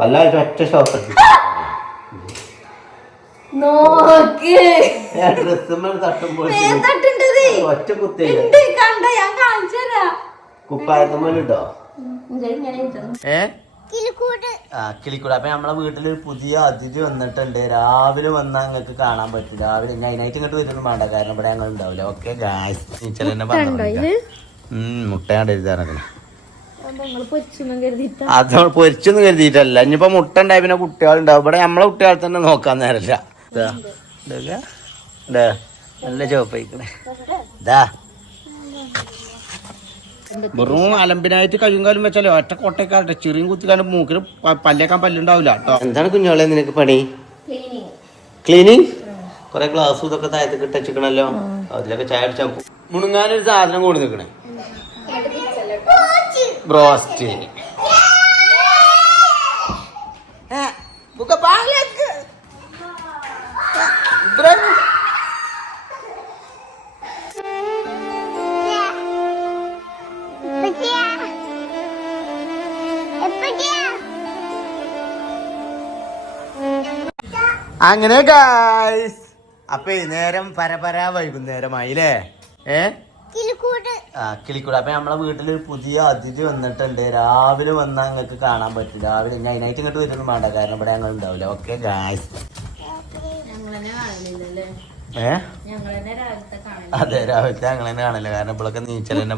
വല്ലാതെ ഒറ്റ ഷോപ്പ് ഒറ്റ കുത്തി കുപ്പായത്തുമ്പോട്ടോ കിളിക്കൂട്. അപ്പൊ നമ്മളെ വീട്ടില് പുതിയ അതിഥി വന്നിട്ടുണ്ട്. രാവിലെ വന്നാൽ നിങ്ങൾക്ക് കാണാൻ പറ്റും. രാവിലെ ഞാൻ അതിനായിട്ട് ഇങ്ങോട്ട് വരുന്നു വേണ്ട, കാരണം ഇവിടെ ഞങ്ങൾ ഉണ്ടാവില്ല. ഓക്കെ ഗായ്സ്, മുട്ടയാണ്ട് എഴുതാറങ്ങനെ അത് പൊരിച്ചൊന്നും കരുതിയിട്ടല്ല. ഇനിയിപ്പോ മുട്ട ഉണ്ടായി പിന്നെ കുട്ടികളുണ്ടാവും. ഇവിടെ നമ്മളെ കുട്ടികളെ തന്നെ നോക്കാൻ നേരല്ല. നല്ല ചോപ്പായിക്കണേ. ഇതാ വെറും അലമ്പിനായിട്ട് കയ്യും കാലും വെച്ചാലോ ഒറ്റ കൊട്ടേക്കാട്ടെ ചെറിയും കുത്തിക്കാണ്ട് മൂക്കിന് പല്ലേക്കാൻ പല്ലുണ്ടാവില്ല കേട്ടോ. എന്താണ് കുഞ്ഞോളെ നിനക്ക് പണി? ക്ലീനിങ്. കൊറേ ഗ്ലാസ് ഇതൊക്കെ താഴത്തേക്ക് ഇട്ടച്ചിക്കണല്ലോ. അതിലൊക്കെ ചായ അടിച്ചാൽ മുണുങ്ങാനൊരു സാധനം കൂടി നിൽക്കണേ. ബ്രോസ്റ്റ്. അങ്ങനെ ഗായ്സ്, അപ്പൊ നേരം പരപര വൈകുന്നേരമായില്ലേ? കിളിക്കൂട്. അപ്പൊ നമ്മളെ വീട്ടില് പുതിയ അതിഥി വന്നിട്ടുണ്ട്. രാവിലെ വന്നാൽ നിങ്ങൾക്ക് കാണാൻ പറ്റും. രാവിലെ ഞാൻ അതിനായിട്ട് ഇങ്ങോട്ട് വരുന്നു വേണ്ട, കാരണം ഇവിടെ ഞങ്ങൾ ഉണ്ടാവില്ല. Okay guys. അതെ, രാവിലത്തെ ഞങ്ങൾ തന്നെ കാണില്ല, കാരണം ഇപ്പോഴൊക്കെ നീച്ചൽ തന്നെ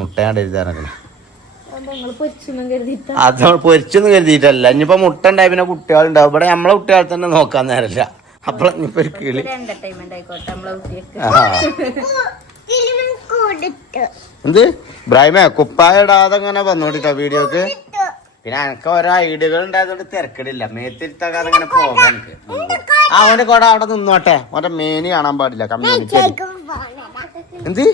മുട്ടയാണ്ട് എഴുതാറങ്ങനെ. അത് പൊരിച്ചൊന്നും കരുതിയിട്ടല്ല. ഇനിയിപ്പോ മുട്ട ഉണ്ടായി പിന്നെ കുട്ടികളുണ്ടാവും. ഇവിടെ നമ്മളെ കുട്ടികളെ തന്നെ നോക്കാൻ നേരല്ല. അപ്പഴ ഇനിയിപ്പോ ഒരു കിളി. എന്ത് ബ്രൈമേ കുപ്പായ ഇടാതെ ഇങ്ങനെ വന്നോണ്ടിട്ടോ വീഡിയോക്ക്. പിന്നെ എനിക്ക് ഓരോ ഐഡിയകൾ ഉണ്ടായതുകൊണ്ട് തിരക്കിടില്ല. മേത്തിരുത്താക്കാതെ ഇങ്ങനെ പോകാൻ എനിക്ക്. അവന്റെ കൂടെ അവിടെ നിന്നോട്ടെ. ഓന്റെ മേനി കാണാൻ പാടില്ല. കമ്മ്യൂണിറ്റി എന്ത്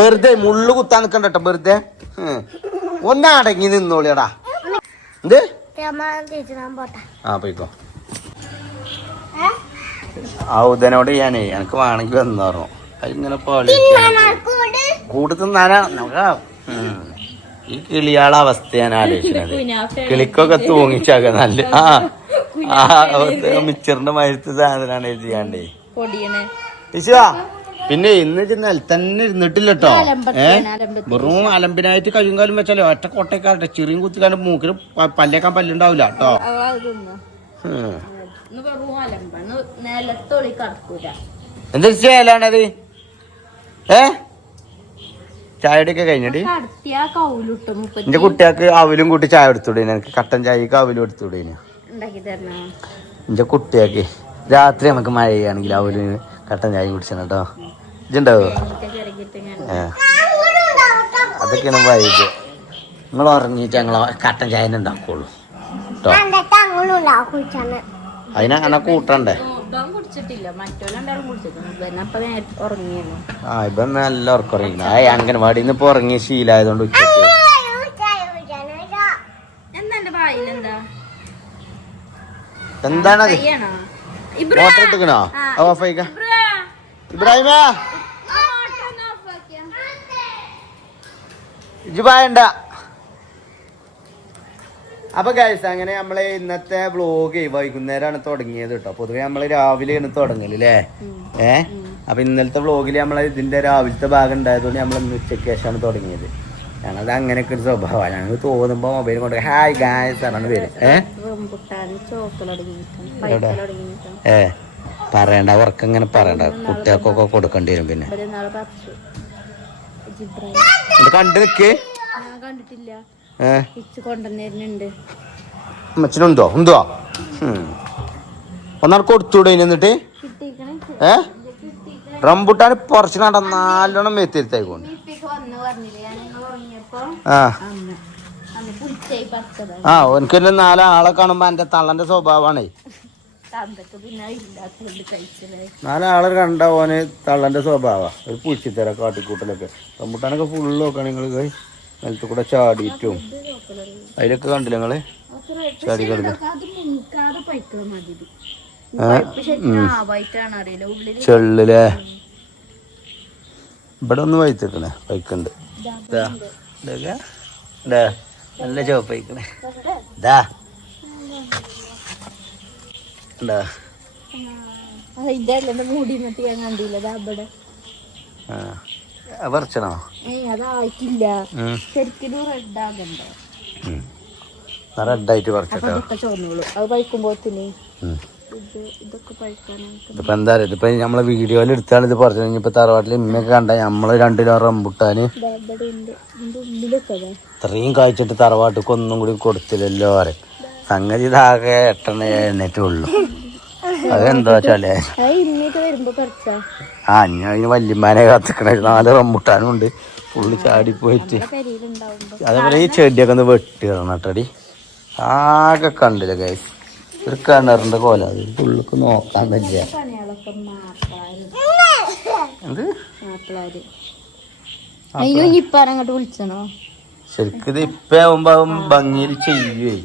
വെറുതെ മുള്ളു കുത്താൻ നിക്കണ്ടോ വെറുതെ. ഒന്ന് അടങ്ങി നിന്നോളിയടാ. എന്ത് പോയിക്കോ. ആ ഉദനോട് ഞാനേ എനിക്ക് വേണമെങ്കിൽ വന്നോറോ. അതിങ്ങനെ പാളി കൂട് തിന്നാനാ നമുക്ക്. ഈ കിളിയാളെ അവസ്ഥ ഞാൻ ആലോചിക്കുന്നത്. കിളിക്കൊക്കെ തൂങ്ങിച്ചാക നല്ല മിച്ചറിന്റെ മരുത്ത് സാധനമാണ് എഴുതിയാണ്ടേ. പിന്നെ ഇന്ന് നിലത്തന്നെ ഇരുന്നിട്ടില്ല കേട്ടോ. വെറും അലമ്പിനായിട്ട് കയ്യും കാലും വെച്ചാലോ ഒറ്റ കൊട്ടേക്കാട്ടെ ചെറിയും കുത്തിക്കാണ്ട് മൂക്കിന് പല്ലേക്കാൻ പല്ലുണ്ടാവില്ല കേട്ടോ. എന്താ ചേലാണത്? ചായയുടെയൊക്കെ കഴിഞ്ഞിട്ട് എന്റെ കുട്ടികൾക്ക് അവലും കൂട്ടി ചായ എടുത്തുവിടേ. എനിക്ക് കട്ടൻ ചായക്ക് അവലും എടുത്തുവിടേ. എന്റെ കുട്ടികൾക്ക് രാത്രി നമുക്ക് മഴ ചെയ്യുകയാണെങ്കിൽ അവലും കട്ടൻ ചായ കുടിച്ചാണ് കേട്ടോ. ഇതുണ്ടാവോ? അതൊക്കെയാണ് വൈകി. നിങ്ങൾ ഉറങ്ങിയിട്ട് ഞങ്ങൾ കട്ടൻ ചായ ഉണ്ടാക്കുള്ളൂ കേട്ടോ. അതിനങ്ങനെ കൂട്ടണ്ടേ? ഇപ്പൊ നല്ല ഉറക്കുറങ്ങിക്കണം. അംഗൻവാടിന്ന് ഇപ്പൊ ഉറങ്ങിയ ശീലമായതുകൊണ്ട് ഉച്ചക്ക് എന്താണത്? മോട്ടർ ഇട്ടിക്കണോ? ഓഫ് ആയിക്ക ഇബ്രാഹിമ. ഇജ്ജ് പായണ്ട. അപ്പൊ ഗൈസ്, അങ്ങനെ നമ്മള് ഇന്നത്തെ വ്ളോഗ് വൈകുന്നേരമാണ് തുടങ്ങിയത് കേട്ടോ. പൊതുവെ നമ്മള് രാവിലെയാണ് തുടങ്ങല് അല്ലേ? അപ്പൊ ഇന്നലത്തെ വ്ളോഗില് നമ്മള് ഇതിന്റെ രാവിലത്തെ ഭാഗം ഉണ്ടായതുകൊണ്ട് നമ്മൾ ഇന്ന് ഉച്ചയ്ക്ക് ശേഷമാണ് തുടങ്ങിയത്. ഞങ്ങളത് അങ്ങനെയൊക്കെ ഒരു സ്വഭാവമാണ്. ഞങ്ങൾ തോന്നുമ്പോ മൊബൈൽ കൊണ്ട് ഹായ് ഗായ്സ് ആണ് പേര്. പറയണ്ട, അവർക്ക് അങ്ങനെ പറയണ്ട. കുട്ടികൾക്കൊക്കെ കൊടുക്കേണ്ടി വരും. പിന്നെ കണ്ടു നിക്ക്. അമ്മച്ചനുണ്ടോ? ഉണ്ടോ? ഒന്നാൾ കൊടുത്തൂടെ എന്നിട്ട്? റംബുട്ടാൻ കുറച്ച് നട നാലോണം മെത്തിരുത്തായിക്കൊണ്ട്. എനിക്കെല്ലാം 4 ആളെ കാണുമ്പോ എന്റെ തള്ളന്റെ സ്വഭാവമാണേ. 4 ആളെ കണ്ട ഓന് തള്ളന്റെ സ്വഭാവ. ഒരു പൂച്ചിത്തര കാട്ടിക്കൂട്ടലൊക്കെ. റംബുട്ടാനൊക്കെ ഫുള്ള് നോക്കണം നിങ്ങൾ. നിലത്ത് കൂടെ ചാടിയിട്ടും അതിലൊക്കെ കണ്ടില്ല നിങ്ങള് ചാടി കിടന്ന്. ചെള്ളില്ലേ? ഇവിടെ ഒന്ന് വൈത്തിക്കണേ. ബൈക്കുണ്ട്. നല്ല ചോപ്പായിക്കണേ ഇതാ എന്താ മൂടി മറ്റേ ഞാൻ കണ്ടില്ല അവിടെ പറിച്ചണോ? അതായിട്ടില്ല ശരിക്കും റെഡ് ആകണ്ടോ? റെഡായിട്ട് പറിച്ചോ. ചോന്നോളൂ അത് പഴിക്കുമ്പോത്തിന് ഇതൊക്കെ ഇതിപ്പോ എന്താ പറയുക, ഇതിപ്പോ നമ്മളെ വീഡിയോയിൽ എടുത്താണ് ഇത് പറിച്ചു. ഇനിയിപ്പോ തറവാട്ടിൽ ഇമ്മയൊക്കെ കണ്ട നമ്മള് 2 കിലോ റംബുട്ടാന് ഇത്രയും കായ്ച്ചിട്ട് തറവാട്ടിക്ക് ഒന്നും കൂടി കൊടുത്തില്ലല്ലോ പറയും. സംഗതി ഇതാകെ 8 എണ്ണേറ്റേ ഉള്ളൂ. അതെന്താ വെച്ചാലേ ഞാൻ അതിന് വല്യമ്മാനെ കാത്തിക്കണ 4 റംബുട്ടാനും ഉണ്ട്. ഫുള്ള് ചാടിപ്പോയിട്ട് അതേപോലെ ഈ ചെടിയൊക്കെ ഒന്ന് വെട്ടിയിടണം കേട്ടടി. ആകെ കണ്ടില്ല ഗൈസ്, ഒരു കിണറിന്റെ കോല അത് ഫുള്ളൊക്കെ നോക്കാൻ പറ്റില്ല. എന്ത് അങ്ങോട്ട് വിളിച്ചണോ? ശരിക്കും ഇത് ഇപ്പ ആവുമ്പോ ഭംഗിയിൽ ചെയ്യുവേ.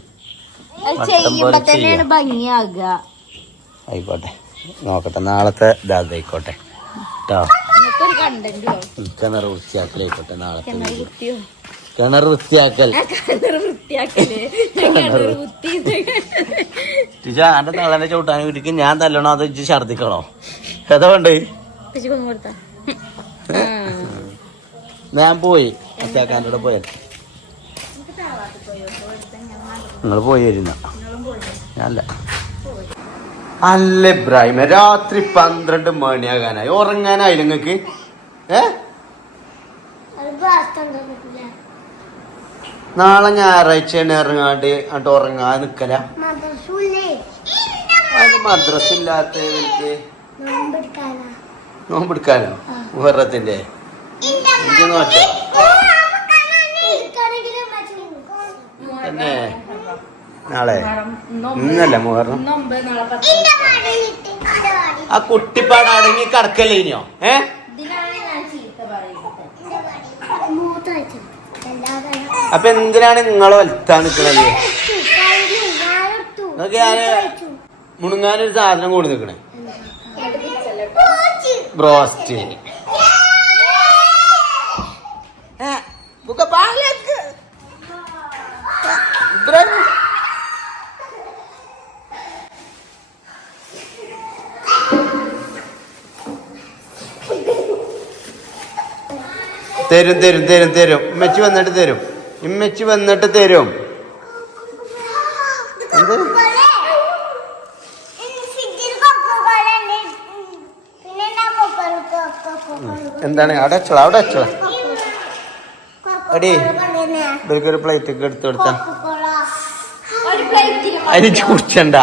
ആയിക്കോട്ടെ നോക്കട്ടെ, നാളത്തെ ഇതായിക്കോട്ടെ കേട്ടോ. കിണർ വൃത്തിയാക്കലായിക്കോട്ടെ നാളത്തെ. കിണർ വൃത്തിയാക്കൽ എന്റെ തള്ളനെ ചവിട്ടാൻ വീട്ടിക്ക് ഞാൻ തല്ലണോ അത് ഇജ്ജ് ഛർദിക്കണോ? ഏതാണ്ട് ഞാൻ പോയി അച്ചാക്കാൻ്റെ കൂടെ പോയാൽ നിങ്ങൾ പോയി വരുന്ന ഞാനല്ല. അല്ല ഇബ്രാഹിമ, രാത്രി 12 മണിയാകാനായി, ഉറങ്ങാനായി നിങ്ങക്ക്? നാളെ ഞായറാഴ്ചയാണ് ഇറങ്ങാണ്ട് അങ്ങോട്ട് ഉറങ്ങാൻ നിക്കല. അത് മദ്രസ ഇല്ലാത്ത നോമ്പെടുക്കാനോ? മുഹറത്തിന്റെ തന്നെ നാളെ ഇന്നല്ല മുഹറം. ആ കുട്ടിപ്പാട് അടങ്ങി കിടക്കല്ലേ ഇനിയോ? അപ്പൊ എന്തിനാണ് നിങ്ങളെ വലുത്താൻ നിക്കണത്? നോക്കി ഞാന് മുണുങ്ങാനൊരു സാധനം കൂടി നിക്കണേ, ബ്രോസ്റ്റ്. തരും തരും തരും തരും ഇമ്മച്ചി വന്നിട്ട് തരും. ഇമ്മച്ചി വന്നിട്ട് തരും. എന്ത് എന്താണ്? അവിടെ വെച്ചോളാം, അവിടെ വെച്ചോളാം. എടീ ഇവർക്കൊരു പ്ലേറ്റ് ഒക്കെ എടുത്തു കൊടുത്താ അതിന് കുടിച്ചണ്ട,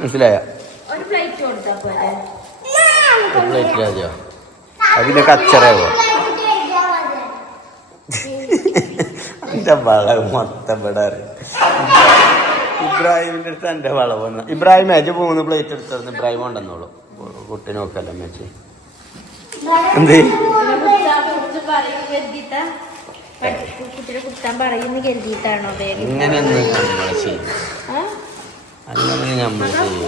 മനസ്സിലായോ? ഒരു പ്ലേറ്റ് മതിയോ? അതിന്റെ കച്ചറയോ? എന്റെ വളവ് മൊത്തം പെടാറ്. ഇബ്രാഹിമിന്റെ അടുത്ത് എന്റെ വളവ് വന്നു. ഇബ്രാഹിം അജ് 3 പ്ലേറ്റ് എടുത്തിരുന്നു. ഇബ്രാഹിം ഉണ്ടെന്നോളൂ, കുട്ടി നോക്കല്ല അമ്മച്ചി. എന്ത് ഇങ്ങനെയൊന്നും നമ്മള് ചെയ്യും, അങ്ങനെ നമ്മള് ചെയ്യും.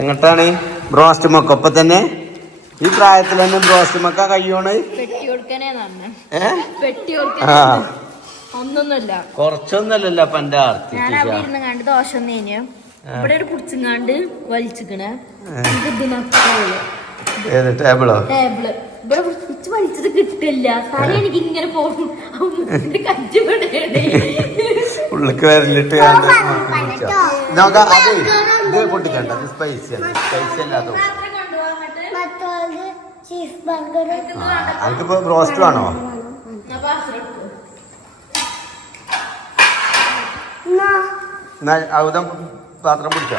എങ്ങോട്ടാണ് ബ്രോസ്റ്റ് മക്കൊപ്പം തന്നെ? ഈ പ്രായത്തിൽ തന്നെ ബ്രോസ്റ്റ് മക്ക കഴിയോണ്. കൊറച്ചൊന്നല്ലല്ലോ അപ്പൊ എന്റെ ആർത്തി. ദോശ ഇവിടെ ഒരു കുടിച്ചിങ്ങാണ്ട് വലിച്ചിക്കണേ. ഏത് ടേബിളോ? ടേബിള് ഇവിടെ വലിച്ചത് കിട്ടില്ല. തല എനിക്ക് ഇങ്ങനെ പോകും. ഉള്ളിക്ക് വരലിട്ട് നോക്കാം. അത് ഇത് പൊട്ടിക്കണ്ട, സ്പൈസി അല്ല, സ്പൈസി അല്ലാത്ത. എനിക്കിപ്പോ ബ്രോസ്റ്റ് വേണോ? ഔതം പാത്രം പിടിച്ചോ?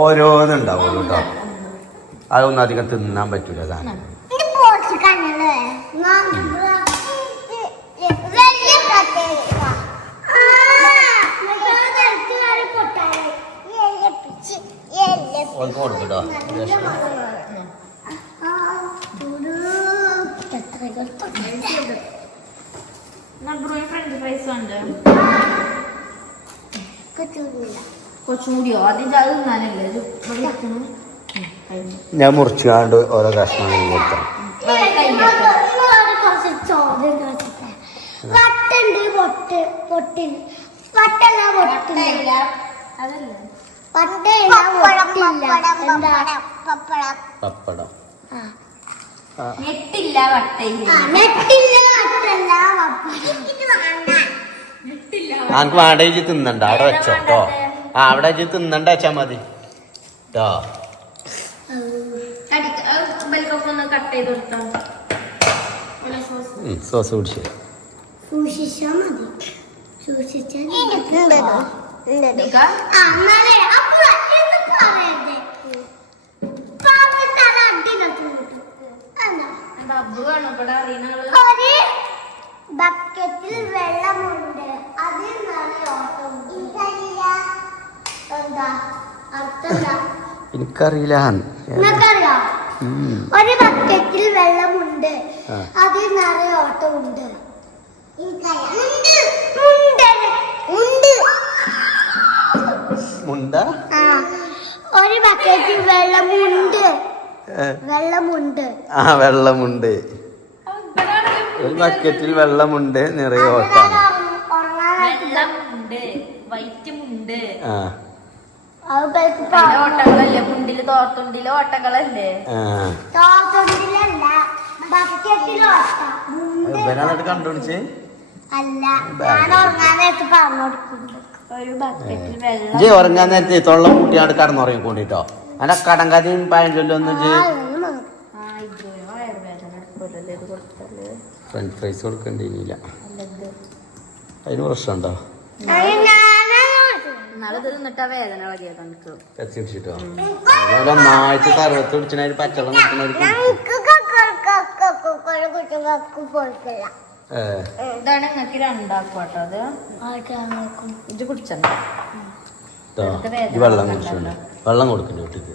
ഓരോന്നുണ്ടാവും കേട്ടോ, അതൊന്നും അധികം തിന്നാൻ പറ്റൂല. സാധനം കൊടുക്കട്ടോ. ഞാൻ മുറിച്ചാണ്ട് ഓരോ കഷ്ണം കൊടുക്കാം. കുറച്ച് ചോദ്യം ചോദിച്ചിട്ട് വട്ടുണ്ട് പൊട്ടില്ല വട്ടല്ല പൊട്ടില്ല വട്ടയില്ല പൊട്ടില്ല എന്താ പപ്പടം നെട്ടില്ല വട്ടയില്ല നെട്ടില്ല വട്ടല്ല നമുക്ക് വാടകയ്ക്ക് തിന്നണ്ട അവിടെ വെച്ചോ കേട്ടോ. ആ അവിടെ വെച്ച് തിന്നണ്ട വെച്ചാ മതി കേട്ടോ. കട്ട് ചെയ്ത് കൊടുത്താ സോസ് കുടിച്ച് സൂക്ഷിച്ചാ മതി. സൂക്ഷിച്ചാൽ ബക്കറ്റിൽ വെള്ളമുണ്ട് അതിൽ എന്താ അർത്ഥം? എനിക്കറിയില്ല. ഒരു ബക്കറ്റിൽ വെള്ളമുണ്ട് അതിൽ നിറയെ ഓട്ടമുണ്ട്. ഒരു ബക്കറ്റിൽ വെള്ളമുണ്ട് ആ വെള്ളമുണ്ട്. ഒരു ബക്കറ്റിൽ വെള്ളമുണ്ട് നിറയെ ഓട്ടാണ്. ഓട്ടങ്ങളല്ലേ മുണ്ടില് തോർത്തുണ്ടില് ഓട്ടങ്ങളല്ലേ തോർത്തുണ്ടിലല്ല ബക്കറ്റിൽ കണ്ടുപിടിച്ച് അല്ല. ഞാൻ ഉറങ്ങാൻ നേരത്ത് പറഞ്ഞു കൊടുക്കുന്നു. ഒരു ബക്കറ്റിൽ വെള്ളം ജി ഉറങ്ങാൻ നേരത്തെ തൊള്ള കൂട്ടിയാണ്ട് കടന്നുറങ്ങിക്കൊണ്ടിട്ടോ. അല്ല കടങ്കാതിയും പഴഞ്ചൊല്ലൊന്നും ഫ്രഞ്ച് ഫ്രൈസ് കൊടുക്കണ്ടില്ല. അതിന് പ്രശ്നമുണ്ടോ? നന്നായിട്ട് കറുവത്ത് പിടിച്ചതിന് പച്ചവെള്ളം ഇതാണ് നിങ്ങൾക്ക് രണ്ടാക്കും അത് ഇത് കുടിച്ചോ. വെള്ളം കുടിച്ചുണ്ട്. വെള്ളം കൊടുക്കണ്ട കുട്ടിക്ക്.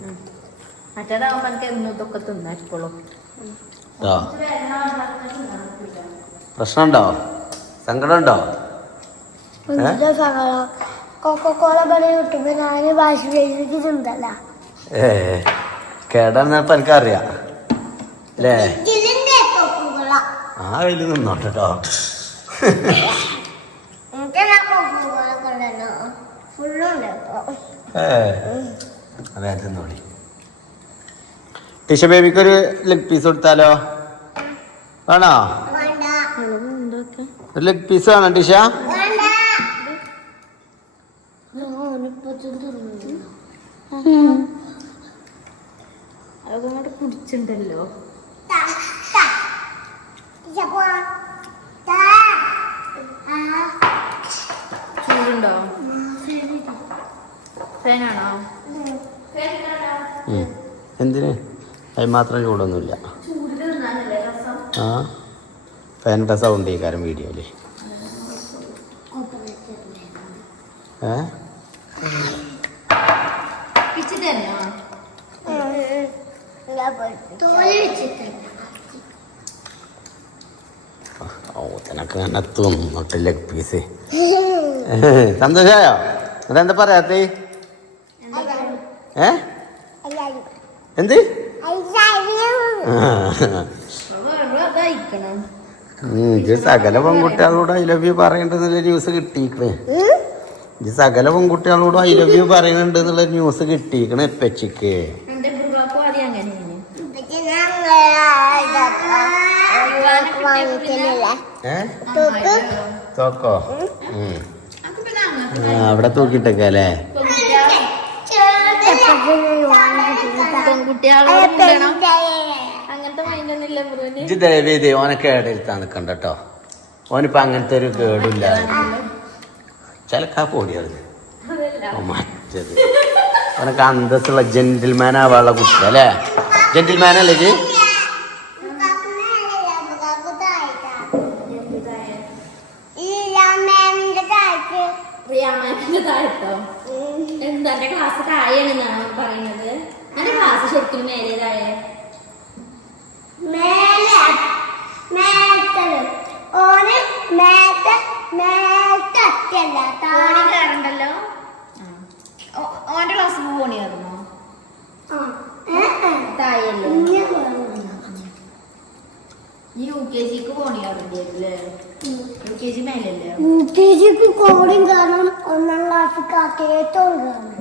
മറ്റേതാവുമ്പോ എനിക്ക് എന്നും ഇതൊക്കെ തിന്നായിരിക്കുള്ളൂ. പ്രശ്നമുണ്ടോ? സങ്കടമുണ്ടോ? കൊക്കോള പണി കിട്ടുമ്പോ ഞാന് വാശിലേക്ക് ചിന്തല്ല. കേടാന്നപ്പ എനിക്കറിയാം അല്ലേ? ആ കയ്യിൽ നിന്നോട്ടോ. അതെ തിന്നോളി. ടിഷ ബേബിക്കൊരു ലെഗ് പീസ് കൊടുത്താലോ? വേണോ? ഒരു ലെഗ് പീസ് വേണം ടിഷ? അതങ്ങോട്ട് കുടിച്ചിട്ടുണ്ടല്ലോ. ചൂടുണ്ടോ? ഫാനാണോ? എന്തിന്? അതിന് മാത്രം ചൂടൊന്നുമില്ല. ആ ഫാനിട്ട സൗണ്ട് ചെയ്യിക്കാരം വീഡിയോയില്. ഓത്തനൊക്കെ അങ്ങനെ തിന്നിട്ട് ലെഗ് പീസ്. സന്തോഷായോ? അതെന്താ പറയാത്ത? എന്ത് ഇത് സകല പെൺകുട്ടികളോട് ഐ ലവ് യു പറയണ്ടെന്നുള്ള ന്യൂസ് കിട്ടിയിക്കണേ. ഇത് സകല പെൺകുട്ടികളോട് ഐ ലവ് യു പറയുന്നുണ്ട് എന്നുള്ള ന്യൂസ് കിട്ടിയിക്കണേ പെച്ചിക്ക്. തോക്കോ? അവിടെ തൂക്കിട്ടൊക്കെ അല്ലേ? ഇത് ദയവേദി ഓനെ കേടെടുത്താൻ നിക്കണ്ട കേട്ടോ. ഓനിപ്പോ അങ്ങനത്തെ ഒരു കേടില്ല. ചിലക്കാ പൊടിയത് മറ്റത് ഓനക്ക് അന്തസ്സുള്ള ജെന്റിൽമാൻ ആവാനുള്ള കുട്ടി അല്ലേ? ജെന്റിൽമാനല്ലേ ഇത്? എന്താ ക്ലാസ് താഴെയാണെന്നാണ് പറയുന്നത്. എന്റെ ക്ലാസ് ശരിക്കും മേലെ താഴെ ണ്ടല്ലോ. ഓന്റെ ക്ലാസ് പോണിയായിരുന്നോ? താഴെയല്ലോ. UKG-ക്ക് പോണി അവിടെ UKG മേലല്ലേ UKG-ക്ക് കോഡിങ് കാരണം 1ാം ക്ലാസ്സിൽ ഏറ്റവും കാണും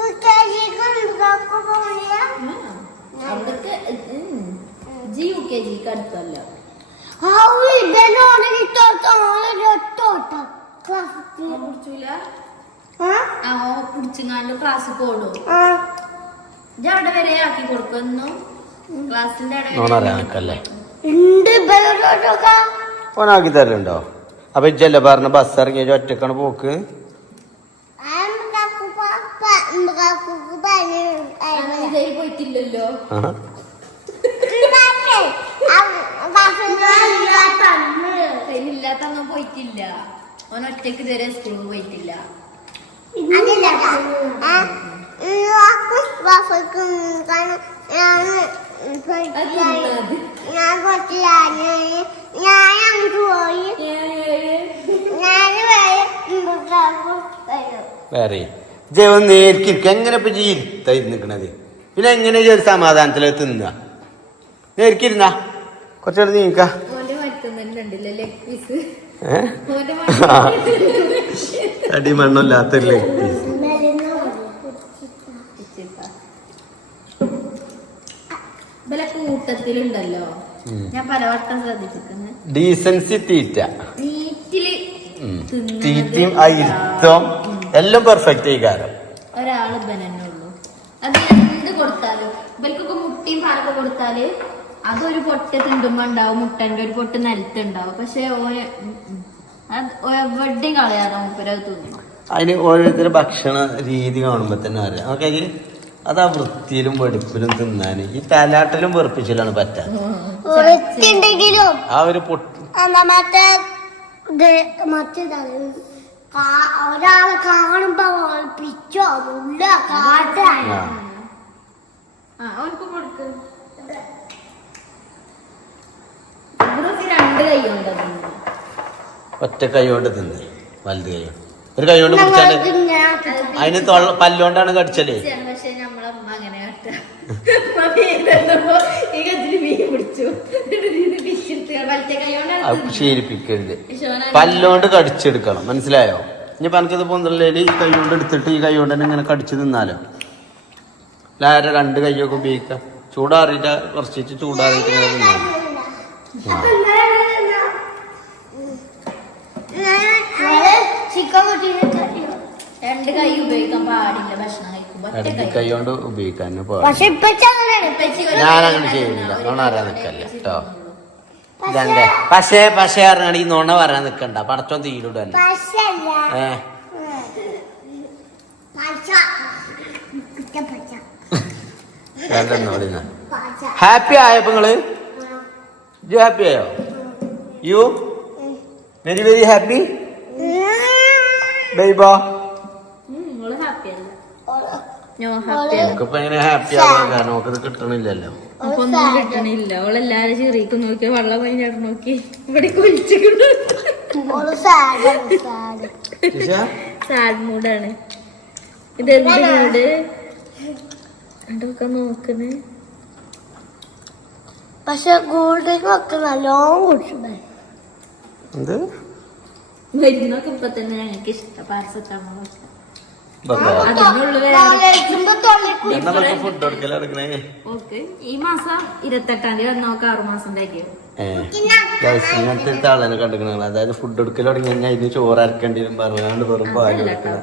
UKG-ക്ക് എന്തൊക്കെ പോണിയ അവിടൊക്കെ UKG-ക്ക് അടുത്തല്ല പിടിച്ചങ്ങാണ്ട് ക്ലാസ് പോടും അവിടെ വരെ ആക്കി കൊടുക്കുന്നു ക്ലാസ്സിന്റെ ഓനാക്കി തരലുണ്ടോ? അപ്പൊ ഇജ്ജല്ലേ പറഞ്ഞ ബസ് ഇറങ്ങിയ ഒറ്റക്കാണ് പോക്ക്? പോയിട്ടില്ലല്ലോ ഇല്ലാത്തൊന്നും പോയിട്ടില്ല. ഓൻ ഒറ്റക്ക് ഇതുവരെ സ്കൂളിൽ പോയിട്ടില്ല. വേറെ ജൈവം നേരിക്കിരിക്ക എങ്ങനെ ഇപ്പൊ ഇരുത്തത്? പിന്നെ എങ്ങനെ ഒരു സമാധാനത്തില് തിന്ന? നേരിക്കിരുന്ന കുറച്ചെടുത്ത് നീക്ക. അടിമണ്ണല്ലാത്തൊരു ലെഗ് പീസ്. കൂട്ടത്തിലുണ്ടല്ലോ ഞാൻ പലവട്ടം ശ്രദ്ധിച്ചിട്ടുണ്ട്. ഡീസൻസി തീറ്റ നീറ്റില് തീറ്റയും അയിർത്തം എല്ലാം പെർഫെക്റ്റ് ആയിക്കാരം. ഒരാള് ബനന്നെ ഉള്ളൂ. അത് എന്ത് കൊടുത്താലും ഇവർക്കൊക്കെ മുട്ടയും പാലൊക്കെ കൊടുത്താല് അതൊരു പൊട്ട തിണ്ടുമ്പോ ഉണ്ടാവും, മുട്ടന്റെ ഒരു പൊട്ട് നിലത്തുണ്ടാവും. പക്ഷെ എവിടെയും കളയാതെ മൂപ്പരത് തിന്നു. അതിന് ഓരോരുത്തരുടെ ഭക്ഷണ രീതി കാണുമ്പോ തന്നെ അറിയാം. ഓക്കെ, അത് ആ വൃത്തിയിലും വെടുപ്പിലും തിന്നാന് ഈ തലാട്ടിലും വെറുപ്പിച്ചിലാണ് പറ്റാ. ആ ഒരു ഒരാളെ കാണുമ്പോ പിച്ചോ ഉള്ള ഒറ്റ കൈ കൊണ്ട് തിന്ന്, വലുത് കൈ ഒരു കൈ കൊണ്ട് പിടിച്ചാല് അതിന് പല്ലുകൊണ്ടാണ് കടിച്ചല്ലേ. പക്ഷെ നമ്മളമ്മ അങ്ങനെ ശീലിപ്പിക്കരുത്. പല്ലുകൊണ്ട് കടിച്ചെടുക്കണം, മനസ്സിലായോ? ഇനി പനക്കത് പോന്നില്ലേല് ഈ കൈ കൊണ്ട് എടുത്തിട്ട് ഈ കൈ കൊണ്ട് തന്നെ ഇങ്ങനെ കടിച്ചു തിന്നാലോ. ആരെ 2 കൈയൊക്കെ ഉപയോഗിക്കാം. ചൂടാറിയിട്ട് കുറച്ചിട്ട് ചൂടാറിയിട്ട് ഇങ്ങനെ തിന്നാലോ. രണ്ട് കൈ ഉപയോഗിക്കാൻ പാടില്ല ഭക്ഷണം കഴിക്കുമ്പോ. കൈ കൊണ്ട് ഉപയോഗിക്കാൻ ഞാനങ്ങനെ ചെയ്യുന്നില്ല. നോണ പറയാൻ നിക്കല്ലേ കേട്ടോ. ഇതണ്ടേ പക്ഷേ പറഞ്ഞാൽ ഈ നോണ പറയാൻ നിക്കണ്ട. പടച്ചോൻ തീയിലൂടെ തന്നെ. ഹാപ്പി ആയപ്പോ നിങ്ങള് ഹാപ്പി ആയോ? യു വെരി വെരി ഹാപ്പി ബൈബോ. നമുക്കിപ്പോ എങ്ങനെ ഹാപ്പി ആവാൻ കാരണം നമുക്കത് കിട്ടണില്ലല്ലോ. അപ്പൊ ഒന്നും കിട്ടണില്ല. അവളെല്ലാരും ചെറിയക്ക് നോക്കി വെള്ളം കഴിഞ്ഞാട്ട് നോക്കി ഇവിടെ കുളിച്ചിട്ടുണ്ട്. സാഡ് മൂഡാണ്. ഇതെന്ത് മൂഡ് അതൊക്കെ നോക്കണേ. പക്ഷെ ഗോൾഡൊക്കെ നല്ലോണം കുടിച്ചു. മരുന്നൊക്കെ ഇപ്പൊ തന്നെ ഞങ്ങൾക്ക് ഇഷ്ടം. പാരസെറ്റാമോൾ ഈ മാസം 28-ാം തീയതി വന്നോക്കെ 6 മാസം ഉണ്ടാക്കിയോ. ഇങ്ങനത്തെ ആളെ കണ്ടിക്കണ. അതായത് ഫുഡ് എടുക്കൽ തുടങ്ങി കഴിഞ്ഞാൽ ഇതിന് ചോറ് അരക്കേണ്ടി വരും പറയാണ്ട് വെറും പാല് കിട്ടും.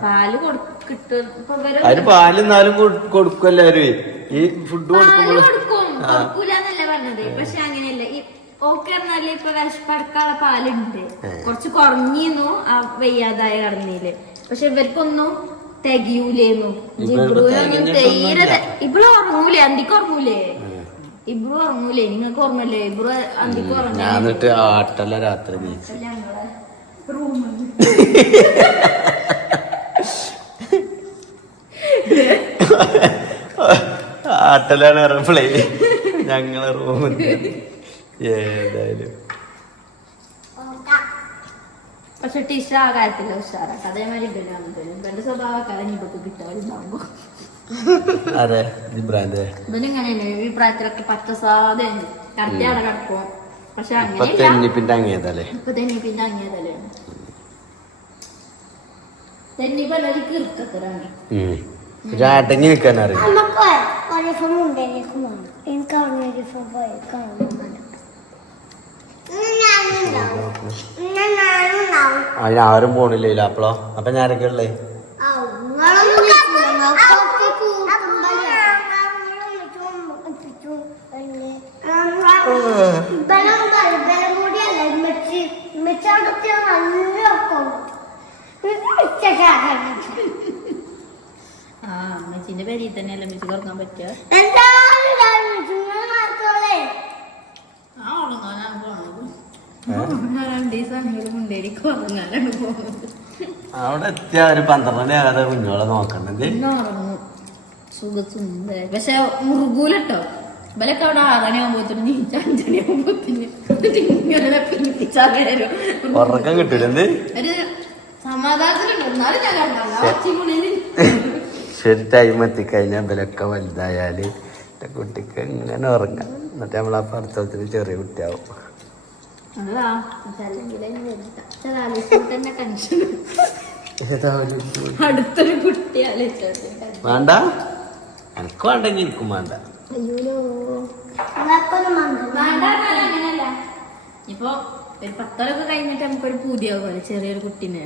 അതിന് പാല് എന്നാലും കൊടുക്കും എല്ലാരും. ഈ ഫുഡ് കൊടുക്കുമ്പോൾ കൊടുക്കൂലെന്നല്ല പറഞ്ഞത്. പക്ഷെ അങ്ങനെയല്ല. ഈ ഓക്കെ പറഞ്ഞാല് ഇപ്പൊ വിശപ്പടക്കാനുള്ള പാലുണ്ട്. കുറച്ച് കുറഞ്ഞിരുന്നു ആ വയ്യാതായ കടന്നില്. പക്ഷെ ഇവർക്കൊന്നും തികയൂലേന്നു. ജിബ്രുവിനൊന്നും തീരെ. ഇബ്രു ഉറങ്ങൂലേ? അന്തിക്ക് ഉറങ്ങൂലേ? ഇബ്രു ഉറങ്ങൂലേ? നിങ്ങൾക്ക് ഓർമ്മല്ലേ? ഇബ്രു അന്തിക്ക് ഉറങ്ങൂലേ? ആട്ടല്ല രാത്രി ആട്ടലാണ് ഇറങ്ങുമ്പളേ ഞങ്ങളെ റൂമിൽ ഏതായാലും. പക്ഷെ ടീച്ചർ ആ കാര്യത്തില് ഉഷാറാണ്. അതേമാതിരി ഇവന്റെ സ്വഭാവക്കാരൻ ഇപ്പൊക്കെ കിട്ടാറുണ്ടാവുമ്പോ അതെ ജിബ്രാന്റെ ഇവനിങ്ങനെയല്ലേ ഈ പ്രായത്തിലൊക്കെ പച്ച സാധനം കടത്തി അവിടെ കിടക്കും. പക്ഷെ ഇപ്പൊ അങ്ങനെയല്ല, തെന്നിപ്പിന്റെ അങ്ങേതല്ലേ ഇപ്പൊ തെന്നിപ്പിന്റെ അങ്ങേതല്ലേ. തെന്നിപ്പല്ല ഒരു കിറുക്കത്തരാണ്. അടങ്ങി നിൽക്കാനറിയാം. നമുക്ക് ഒരു ദിവസം മുണ്ടേക്ക് പോകണം. എനിക്ക് അവിടെ ഒരു ദിവസം പോയി കാണുന്നുണ്ട്. അതിനാരും പോണില്ല അപ്പളോ. അപ്പൊ ഞാനൊക്കെ ഉള്ളേ ആ അമ്മച്ചിന്റെ പേരിൽ തന്നെയല്ലേ അമ്മച്ചി കുറക്കാൻ പറ്റുക. ആ ഉറങ്ങാനാണ് പോണത്. 2 ദിവസം മുണ്ടേരിക്ക് ഉറങ്ങാനാണ് പോകുന്നത്. അവിടെ എത്തിയ ഒരു 12 മണി ആകാതെ കുഞ്ഞോളെ നോക്കണ്ടത്. പിന്നെ ഉറങ്ങും സുഖസുന്ദര. പക്ഷെ മുറുകൂലട്ടോ. ഇവലൊക്കെ അവിടെ 6 മണിയാകുമ്പോത്തിന് 5 മണിയാകുമ്പോത്തിന് ഉറക്കം കിട്ടൂലെന്ത് ഒരു സമാധാനത്തിലുണ്ട്. എന്നാലും ഞാൻ കണ്ടു ശരി ടൈം എത്തിക്കഴിഞ്ഞാൽ ഇവലൊക്കെ വലുതായാല് എന്റെ കുട്ടിക്ക് ഇങ്ങനെ ഉറങ്ങാം. എന്നിട്ട് നമ്മളാ പഠിത്തത്തിന് ചെറിയ കുട്ടിയാവും. അടുത്തൊരു കുട്ടിയാലേ വേണ്ട എനക്ക് വേണ്ടെങ്കിൽ എനിക്കും വേണ്ട. അങ്ങനെയല്ല. ഇപ്പൊ ഒരു 10 കഴിഞ്ഞിട്ട് നമുക്കൊരു പൂതിയാവുമല്ലോ ചെറിയൊരു കുട്ടീനെ.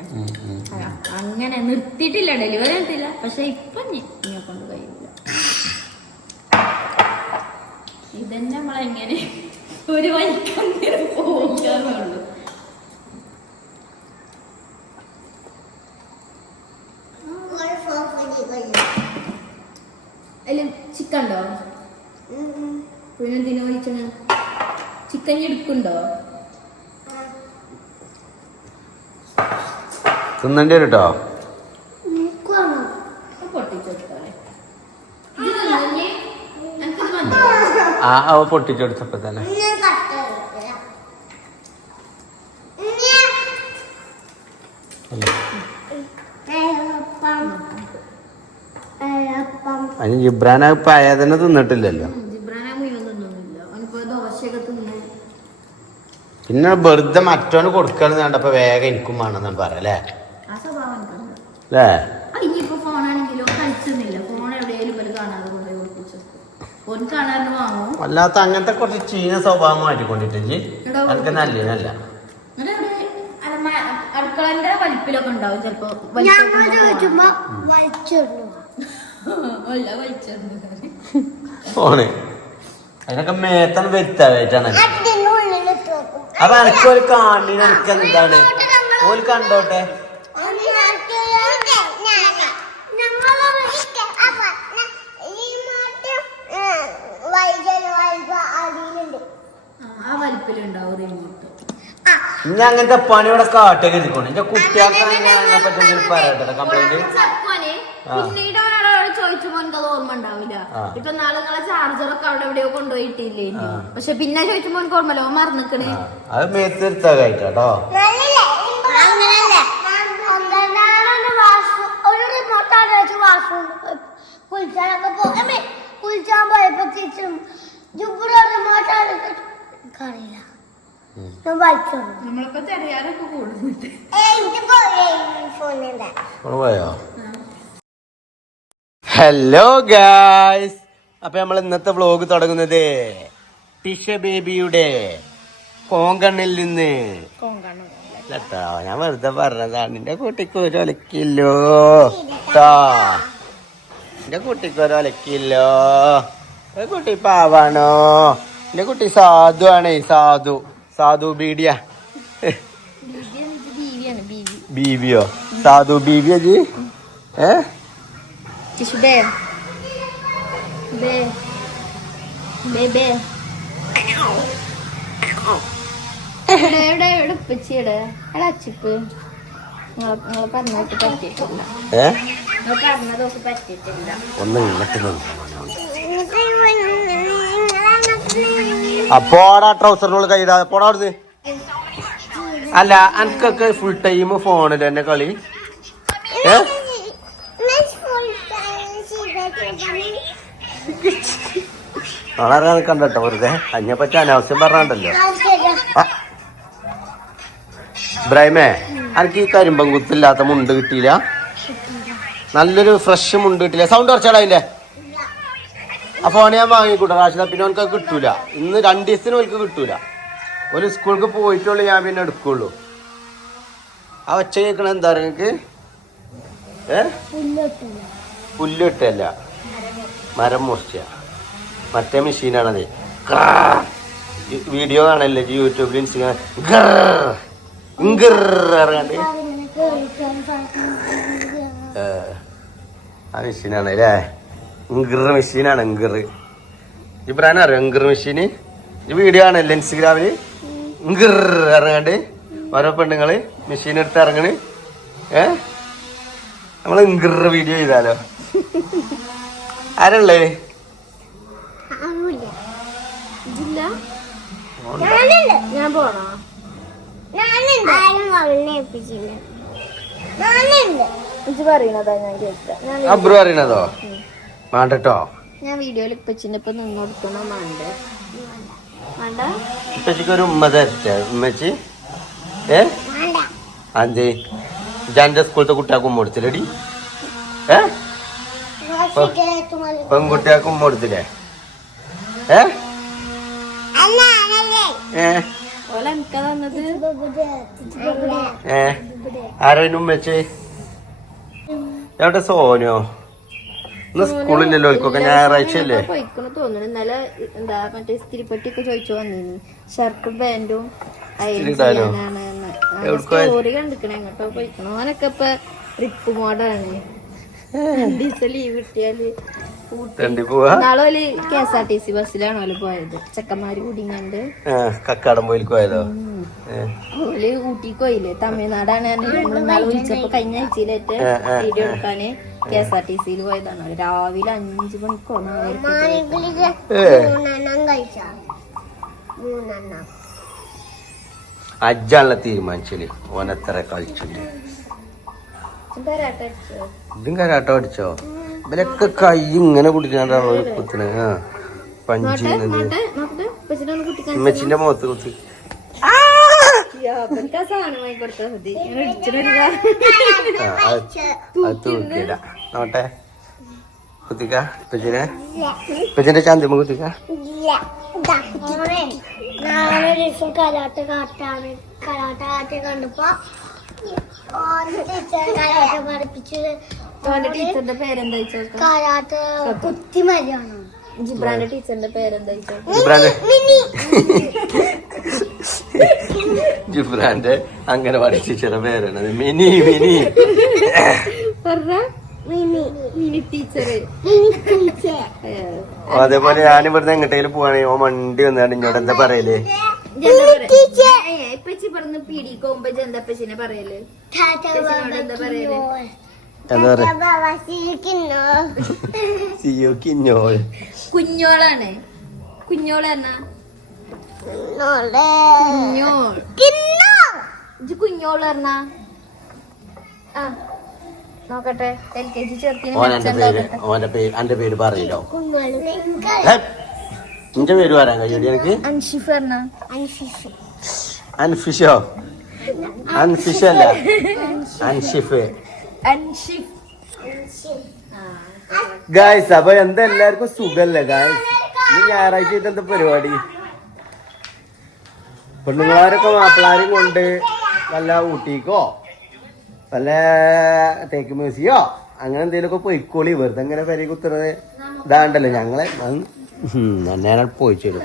അങ്ങനെ നിർത്തിയിട്ടില്ല, ഡെലിവറി എടുത്തില്ല. പക്ഷെ ഇപ്പൊ നീ കൊണ്ട് കഴിയില്ല. ഇതന്നെ നമ്മളെങ്ങനെ ഒരു വഴിക്കങ്ങനെ പോകാന്നുള്ളു. അതില് ചിക്കൻ ഉണ്ടോ? പിന്നെ എന്തിനു വിളിച്ചാണ്? ചിക്കൻ എടുക്കുന്നുണ്ടോ? തിന്നണ്ടി വരും കേട്ടോ. പൊട്ടിച്ചെടുത്താലേ അവ പൊട്ടിച്ചെടുത്തപ്പോ തന്നെ അതിന് ജിബ്രാന പഴയതിനെ തിന്നിട്ടില്ലല്ലോ. പിന്നെ വെറുതെ മറ്റോന് കൊടുക്കണം കണ്ടപ്പോ വേഗം എനിക്കും വേണമെന്നാണ് പറയല്ലേ അല്ലേ? ഇനിയിപ്പോ ഫോണാണെങ്കിലോ കളിച്ചൊന്നുമില്ല. ഫോൺ എവിടെയാലും ഇവര് കാണാതെ കൊണ്ടുപോയി കൊടുപ്പിച്ചു. ഫോൺ കാണാതെ വാങ്ങും. അല്ലാത്ത അങ്ങനത്തെ കുറച്ച് ചീന സ്വഭാവം മാറ്റിക്കൊണ്ടിട്ട് അതൊക്കെ നല്ലതല്ല. അടുക്കളന്റെ വലിപ്പിലൊക്കെ ഉണ്ടാവും ചിലപ്പോ. ഫോണ് അതിനൊക്കെ മേത്തം വ്യക്തമായിട്ടാണ്. അപ്പൊ എനിക്കൊരു കാണിന് എനിക്ക് എന്താണ് ഓല് കണ്ടോട്ടെ. ആ വലിപ്പിലുണ്ടാവും റിമോട്ട്. ഇനി അങ്ങനത്തെ പണിയുടെ കാട്ടൊക്കെ ഇരിക്കണം. എന്റെ കുട്ടികൾക്ക് പറ്റി പറയട്ടെ കംപ്ലൈന്റ്. പിന്നീട് ചോദിച്ചപ്പോ എനിക്കത് ഓർമ്മ ഉണ്ടാവില്ല. ഇപ്പൊ നാളെ നിങ്ങളെ ചാർജറൊക്കെ അവിടെ എവിടെയോ കൊണ്ടുപോയിട്ടില്ലേ. പക്ഷെ പിന്നെ ചോദിച്ചപ്പോ എനിക്ക് ഓർമ്മല്ലോ മറന്നിക്കണേ. അത് മേത്തിരുത്താകായിട്ടോ. കുളിച്ചാൻ പോയപ്പോ നമ്മളിപ്പോ തെരയാനൊക്കെ കൂടുന്നുണ്ട്. പോയോ? ഹലോ ഗായ്സ്, അപ്പൊ നമ്മൾ ഇന്നത്തെ വ്ലോഗ് തുടങ്ങുന്നത് ടിഷ ബേബിയുടെ കോങ്കണ്ണിൽ നിന്ന് കേട്ടോ. ഞാൻ വെറുതെ പറഞ്ഞതാണ്. എന്റെ കുട്ടിക്ക് ഒരു ഒലക്കില്ലോ കേട്ടോ. എന്റെ കുട്ടിക്ക് ഒരു ഒലക്കില്ലോ. ഒരു കുട്ടി പാവാണോ? എന്റെ കുട്ടി സാധു ആണേ. സാധു ബീഡിയാ. ബീവിയോ? സാധു ബീവിയോ ജി? ഉപ്പച്ചിയുടെ അച്ചിപ്പ് നിങ്ങൾ പറഞ്ഞതൊക്കെ പറ്റിയിട്ടില്ല. നിങ്ങൾ പറഞ്ഞതൊക്കെ പറ്റിയിട്ടില്ല. അപ്പോടാ ട്രൗസറിനോട് കൈയിടാതെ പോടാ അവിടുന്ന്. അല്ല എനിക്കൊക്കെ ഫുൾ ടൈം ഫോണിൽ തന്നെ കളി. നാളെ ഇറങ്ങാൻ നിൽക്കണ്ടോ വെറുതെ അതിനെ പറ്റി അനാവശ്യം പറഞ്ഞാണ്ടല്ലോ. ഇബ്രാഹിമേ എനിക്ക് ഈ കരിമ്പം കുത്തില്ലാത്ത മുണ്ട് കിട്ടിയില്ല, നല്ലൊരു ഫ്രഷ് മുണ്ട് കിട്ടില്ല. സൗണ്ട് കുറച്ചാളെ അതിന്റെ ആ ഫോൺ ഞാൻ വാങ്ങിക്കൂട്ടെ റാഷിദ. പിന്നെ അവനക്ക് കിട്ടൂല, ഇന്ന് 2 ദിവസത്തിന് അവർക്ക് കിട്ടൂല. ഒരു സ്കൂൾക്ക് പോയിട്ടുള്ളൂ ഞാൻ പിന്നെ എടുക്കുള്ളൂ. ആ ഒച്ച കേൾക്കണ എന്താ പറയുക എനിക്ക്? പുല്ല് കിട്ടല്ല, മരം മുറിച്ച മറ്റേ മെഷീനാണത്. വീഡിയോ കാണല്ലേ യൂട്യൂബിൽ ഇൻസ്റ്റാഗ്രാം ഇറങ്ങാണ്ട് ആ മെഷീനാണ് അല്ലേ? ഇങ്കർ മെഷീനാണ്. ഇങ്കർ ഇബ്രാൻ അറിയോ? ഇങ്കർ മെഷീന് ഈ വീഡിയോ ആണല്ലേ ഇൻസ്റ്റഗ്രാമില് ഇങ്കർ ഇറങ്ങാണ്ട് ഓരോ പെണ്ണുങ്ങള് മെഷീൻ എടുത്ത് ഇറങ്ങണ്. നമ്മള് ഇങ്കർ വീഡിയോ ചെയ്താലോ? ആരല്ലേ? ഞാൻ പോണോ? പറയണതാ ഞാൻ കേൾക്കാം. അബ്രു അറിയണതോ? വേണ്ടട്ടോ. ഞാൻ വീഡിയോയിൽ ഇപ്പച്ചിന്റെ ഇപ്പൊ നിന്ന് കൊടുക്കണോ? വേണ്ട. ഇപ്പച്ചിക്ക് ഒരു ഉമ്മ തരട്ടെ? ഉമ്മച്ചി അഞ്ച് ജാന്റെ സ്കൂളത്തെ കുട്ടിയാക്കും ഉമ്മ കൊടുത്തില്ലടി? പെൺകുട്ടിയാക്കും ഉമ്മ കൊടുത്തില്ലേ? ആരും ഉമ്മച്ചി എവിടെ? സോനോ ഇന്ന് സ്കൂളില്ലല്ലോ, ഓൽക്കൊക്കെ ഞായറാഴ്ച അല്ലേ? തോന്നുന്നു. ഇന്നലെ എന്താ മറ്റേ ഇസ്തിരിപ്പെട്ടിയൊക്കെ ചോദിച്ചു വന്നിരുന്നു. ഷർട്ടും പാന്റും സ്റ്റോറി കണ്ടിക്കണേ. എങ്ങോട്ടോ പോയിക്കണോ? അവനൊക്കെ ഇപ്പൊ ട്രിപ്പ് മോഡാണ്. 2 ദിവസം ലീവ് കിട്ടിയാല് നാളെ KSRTC ബസ്സിലാണ് ഓല് പോയത്. ചെക്കന്മാര് കൂടിങ്ങണ്ട് കക്കാടം പോയി പോയതോ? ഓല് ഊട്ടിക്ക് പോയില്ലേ? തമിഴ്നാടാണ്. നമ്മളിന്നാള് വിളിച്ചപ്പോ കഴിഞ്ഞ ആഴ്ചയിലായിട്ട് വീഡിയോ എടുക്കാന് KSRTCയിൽ പോയതാണ്. രാവിലെ 5 മണിക്കോ 4 അജ്ജാണല്ലോ തീരുമാനിച്ചല്ലേ ഓനെത്ര കളിച്ചിട്ട്. ഇതും കരാട്ട അടിച്ചോ? ഇവരൊക്കെ കൈ ഇങ്ങനെ കുടിക്കാണ്ടാണോ കുത്തിന്? പഞ്ച് ഉമ്മച്ചിന്റെ മുഖത്ത് കുത്തി. നോട്ടെ കുത്തിക്ക ഇപ്പച്ചിനെ, ഇപ്പച്ചിന്റെ ചന്തിമ കുത്തിക്ക. കണ്ടപ്പോ ടീച്ചറിന്റെ പേരെന്താ? കുത്തിമരിയാണോ? ജിബ്രാന്റെ ടീച്ചറിന്റെ പേരെന്താ? ജിബ്രാന്റെ അംഗനവാടി ടീച്ചറുടെ പേരാണ് മിനി. Mini mini teacher. അതേപോലെ ഞാൻ ഇവിടുന്ന് എങ്ങോട്ടേലും പോവാണെങ്കിൽ ഓ വണ്ടി വന്നാണ് ഇങ്ങോട്ട് എന്താ പറയല്? ഇപ്പച്ചി പറഞ്ഞ് പീടിക്ക് പോകുമ്പോ ജന്തപ്പച്ചിനെ പറയല്? എന്താ പറയല്? കുഞ്ഞോളാണ്. കുഞ്ഞോള് എന്നാ? കുഞ്ഞോള് എന്നാ? ആ നോക്കട്ടെ. LKG ചേർത്തിന് എന്റെ പേര് പറയല്ലോ. എന്റെ പേര് പറയാൻ കഴിയൂടി എനിക്ക്? അൻഷിഫ് പറഞ്ഞ? അൻഫിഷോ? അൻഫിഷ് അല്ല, അൻഷിഫ്. ഗായ്സ് അപ്പൊ എന്താ എല്ലാവർക്കും സുഖല്ലേ ഗായ്സ്? ഇനി ഞായറാഴ്ച എന്താ പരിപാടി? പെണ്ണുങ്ങളാരൊക്കെ മാപ്പിളാരും കൊണ്ട് വല്ല ഊട്ടിക്കോ വല്ല തേക്ക് മ്യൂസിയോ അങ്ങനെ എന്തെങ്കിലുമൊക്കെ പോയിക്കോളി. വെറുതെ അങ്ങനെ പെരി കുത്തുന്നത് ഇതാണ്ടല്ലോ. ഞങ്ങളെ ഞാൻ പോയിച്ചോളും.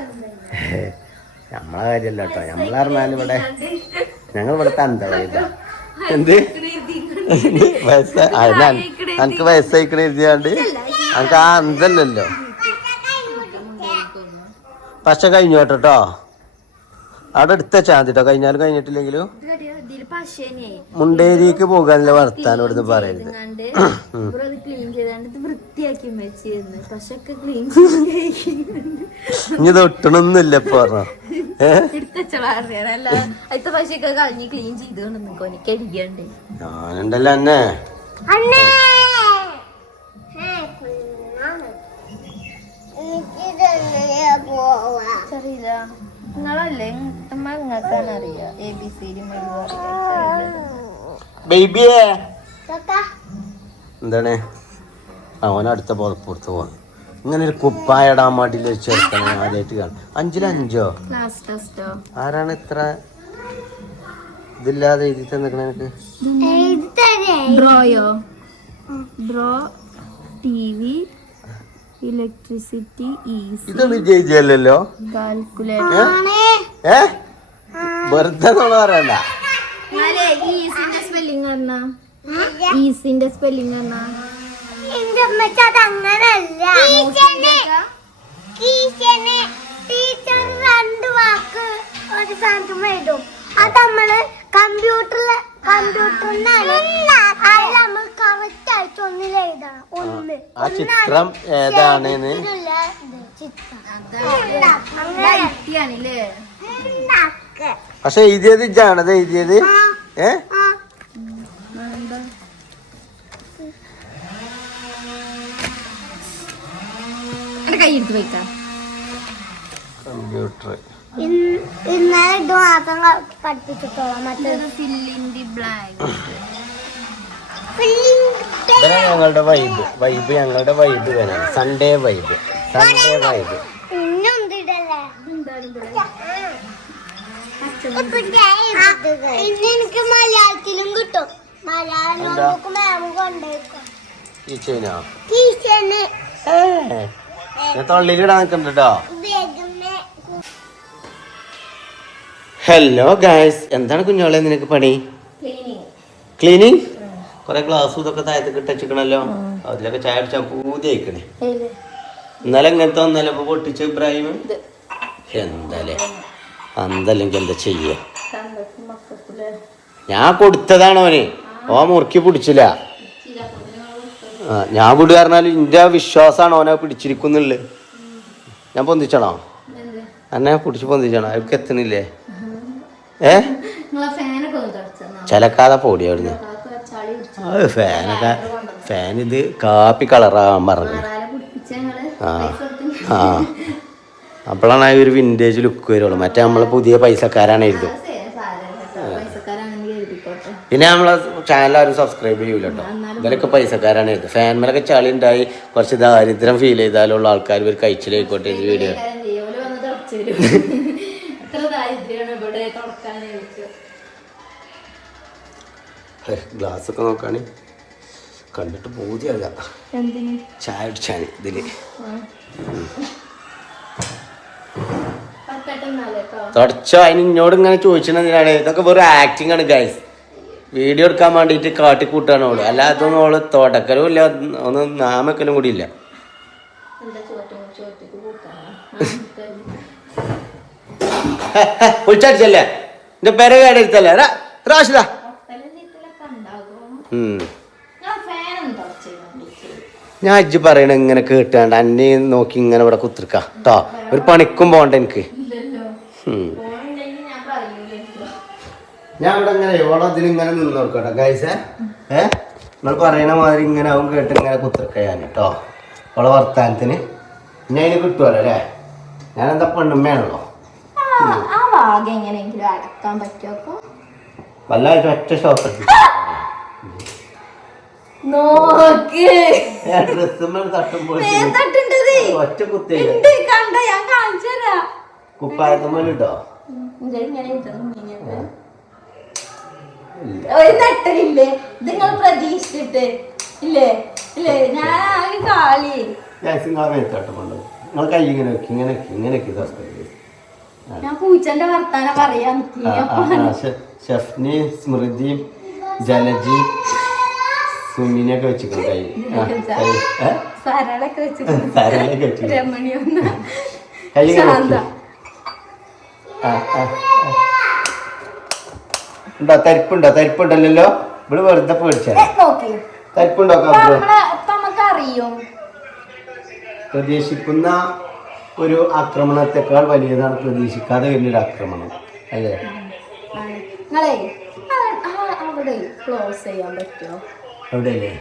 നമ്മളെ കാര്യമല്ല കേട്ടോ. നമ്മളറിഞ്ഞാലും ഇവിടെ ഞങ്ങളിവിടെ തന്തവയല്ല. എന്ത് എനിക്ക് വയസ്സായിക്കണ എഴുതിയാണ്ട് എനിക്ക് ആ അന്തല്ലല്ലോ. പക്ഷെ കഴിഞ്ഞോട്ടോ അവിടെ എടുത്ത ചാന്തിട്ടോ. കഴിഞ്ഞാലും കഴിഞ്ഞിട്ടില്ലെങ്കിലും മുണ്ടേരിക്ക് പോകാനുള്ള വർത്താനം ഇവിടുന്ന് പറയരുത്. ഇനി തൊട്ടണൊന്നുമില്ല ഇപ്പൊ പറഞ്ഞോ. ഞാനുണ്ടല്ലോ അന്നെ. എനിക്കറിയില്ല. നിങ്ങളല്ലേ നിങ്ങൾക്കാണ് അറിയാം ABCD ബേബിയേ എന്താണ് അവനടുത്ത പുറത്ത് പോവാൻ ഇങ്ങനെ ഒരു കുപ്പായ ഇടാൻ വേണ്ടിയില്ല ഒരു ചെറുക്കനെ ആദ്യമായിട്ട് കാണും. 5-5 ആരാണ് ഇത്ര ഇതില്ലാതെ എഴുതി തന്നിക്കണ എനിക്ക്? ഡ്രോയോ ഡ്രോ TV ഇലക്ട്രിസിറ്റി ഇതൊന്നും ചെയ്യല്ലോ കാൽക്കുലേറ്റർ. വെറുതെ പറയണ്ട. ഈസിന്റെ സ്പെല്ലിംഗ് പറഞ്ഞാ ഈസിന്റെ സ്പെല്ലിംഗ് പറഞ്ഞാ അങ്ങനല്ല. ടീച്ചർ 2 വാക്ക് ഒരു സാധനം എഴുതും. അത് നമ്മള് കമ്പ്യൂട്ടറിനാണ് നമ്മൾ കറക്റ്റ് ആയിട്ട് ഒന്നിൽ എഴുതണം. ആ ചിത്രം ഏതാണെന്ന് പക്ഷെ എഴുതിയത് ഇജാണത് എഴുതിയത്. കൈയെടുത്ത് വെക്കാം. കമ്പ്യൂട്ടർ ഇന്നലെ ഇത് മാത്രം പഠിപ്പിച്ചിട്ടോളാം. മറ്റേത് ഞങ്ങളുടെ വൈബ് ഞങ്ങളുടെ വൈബ് വരാം. സൺഡേ വൈബ് എനിക്ക് മലയാളത്തിലും കിട്ടും. മലയാളം മാം കൊണ്ടേക്കും. തൊള്ളിലിടാൻ നിൽക്കണ്ടോ? ഹലോ ഗായ്സ്, എന്താണ് കുഞ്ഞോളെ നിനക്ക് പണി? ക്ലീനിങ്. കൊറേ ഗ്ലാസ്സും ഇതൊക്കെ താഴത്തേക്ക് ഇട്ടച്ചിക്കണല്ലോ. അതിലൊക്കെ ചായ അടിച്ചാൽ പൂതി അയക്കണേ. ഇന്നലെ ഇങ്ങനത്തെ ഒന്നല്ല ഇപ്പൊ പൊട്ടിച്ച് ഇബ്രാഹിം. എന്താലേ അന്തല്ലെങ്കിൽ എന്താ ചെയ്യ? ഞാൻ കൊടുത്തതാണ് അവന്. ഓ മുറുക്കി പിടിച്ചില്ല. ഞാൻ വിടു പറഞ്ഞാലും എന്റെ വിശ്വാസമാണ് ഓനെ പിടിച്ചിരിക്കുന്നുള്ളു. ഞാൻ പൊന്തിച്ചണോ? എന്നെ പിടിച്ച് പൊന്തിച്ചണോ? അവർക്ക് എത്തണില്ലേ? ചിലക്കാതെ പൊടി അവിടുന്ന്. ഫാൻ ഇത് കാപ്പി കളറാകാൻ പറഞ്ഞു. ആ അപ്പോഴാണ് ആ ഒരു വിൻറ്റേജ് ലുക്ക് വരുള്ളൂ. മറ്റേ നമ്മള് പുതിയ പൈസക്കാരാണായിരുന്നു. പിന്നെ നമ്മളെ ചാനൽ ആരും സബ്സ്ക്രൈബ് ചെയ്യൂല കേട്ടോ. ഇവരൊക്കെ പൈസക്കാരാണായിരുന്നു. ഫാൻമേലൊക്കെ ചളി ഉണ്ടായി കുറച്ച് ദാരിദ്ര്യം ഫീൽ ചെയ്താലുള്ള ആൾക്കാർ ഇവർ കഴിച്ചിലായിക്കോട്ടെ ഈ വീഡിയോ. ഗ്ലാസ് ഒക്കെ നോക്കാണ് കണ്ടിട്ട് ബോധ്യല്ല. ചായ അടിച്ചാണ് ഇതില് തുടച്ചോ. അതിന് ഇന്നോട് ഇങ്ങനെ ചോദിച്ചിട്ടുണ്ടെങ്കിലാണ് ഇതൊക്കെ വെറും ആക്ടിങ് ആണ് ഗൈസ്. വീഡിയോ എടുക്കാൻ വേണ്ടിയിട്ട് കാട്ടിക്കൂട്ടാണ് ഓള്. അല്ലാതെ അതൊന്നും ഓള് തുടക്കലും ഇല്ല, ഒന്ന് നാമക്കലും കൂടി ഇല്ല. പൊളിച്ചടിച്ചല്ലേ എന്റെ പേരെ കേടെടുത്തല്ലേ റാഷിദ. ഞാൻ അജ്ജ് പറയണ ഇങ്ങനെ കേട്ടാണ്ട് അന്നെ നോക്കി ഇങ്ങനെ ഇവിടെ കുത്തിരിക്കാം കേട്ടോ. ഒരു പണിക്കും പോണ്ട എനിക്ക്. ഞാൻ ഇവിടെ ഇങ്ങനെ ഓളതിൽ ഇങ്ങനെ നിന്ന് കൊടുക്കട്ടെ ഗൈസേ. നിങ്ങൾ പറയണ മാതിരി ഇങ്ങനെ ആവും കേട്ട് ഇങ്ങനെ കുത്തിരിക്കാം ഞാൻ കേട്ടോ. ഓളെ വർത്താനത്തിന് ഞാൻ അതിന് കിട്ടുമല്ലോ അല്ലേ. ഞാനെന്താ പെണ്ണുമ്മയാണല്ലോ. വല്ലാതെ ഒറ്റ ഷോപ്പ് ഒറ്റ കുത്തി കുപ്പായത്തുമ്പോലിട്ടോ. ഒരു നട്ടലില്ലേ നിങ്ങൾ പ്രതീക്ഷിച്ചിട്ട് ഇല്ലേ ഇല്ലേ? ഞാൻ കാളി നിങ്ങൾ കൈ ഇങ്ങനെ വെക്കി ഇങ്ങനെ വെക്കി ഇങ്ങനെ വെക്കി. ഞാൻ പൂച്ചന്റെ വർത്താനം പറയാൻ ഷെഫ്നി, സ്മൃതി, ജലജി, സുമിനെയൊക്കെ വെച്ചിട്ടുണ്ട് കൈ. സരളൊക്കെ വെച്ചിട്ടുണ്ട്. രമണിയൊന്ന് ഉണ്ടോ? തരിപ്പുണ്ടല്ലോ. ഇവിടെ വെറുതെ പേടിച്ചാ. തരിപ്പുണ്ടോ? നമുക്കറിയും പ്രതീക്ഷിക്കുന്ന ഒരു ആക്രമണത്തെക്കാൾ വലിയതാണ് പ്രതീക്ഷിക്കാതെ വലിയൊരു ആക്രമണം അല്ലേ? നിങ്ങളെ അവിടെ ക്ലോസ് ചെയ്യാൻ പറ്റുമോ? എവിടെയല്ലേ?